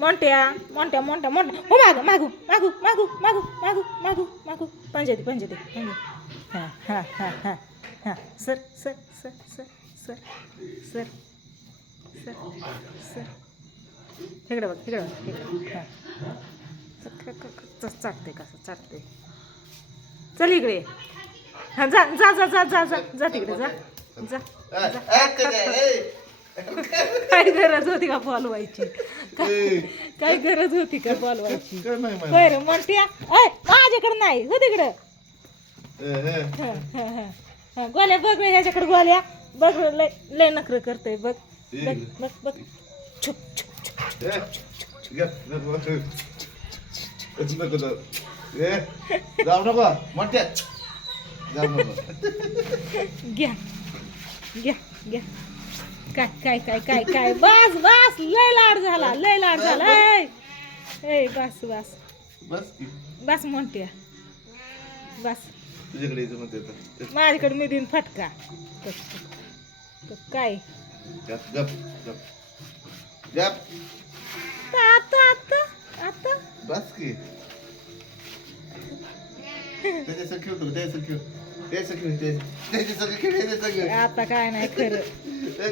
मोंट्या मोंट्या मोंट्या मोंट्या हो मागू मागू मागू मागू मागू मागू मागू मागू पंजे दे हां हां हां हां हां sir sir sir sir sir sir sir sir इकडे बघ इकडे हां चाटते कसं चाटते चल इकडे हां जा जा जा जा जा जा जा तिकडे जा जा काय गरज होती का बोलवायची काय गरज होती का बोलवायची बरं म्हणते माझ्याकडे नाही हो तिकडं गोल्या बघ ह्याच्याकडे गोल्या बघ लय लय नखरं करतोय बघ बघ बघ बघ छुप छुप जाऊ नको मोठ्या जाऊ नको घ्या घ्या घ्या काय काय काय काय काय बस बस लय लाड झाला ए बस बस बस की बस म्हणते बस तुझ्याकडे यायचं म्हणते आता. माझ्याकडे मी दिन फटका काय गप गप गप गप आता आता आता बस की त्याच्या खेळतो त्याच्या खेळ त्याच्या खेळ त्याच्या खेळ आता काय नाही खरं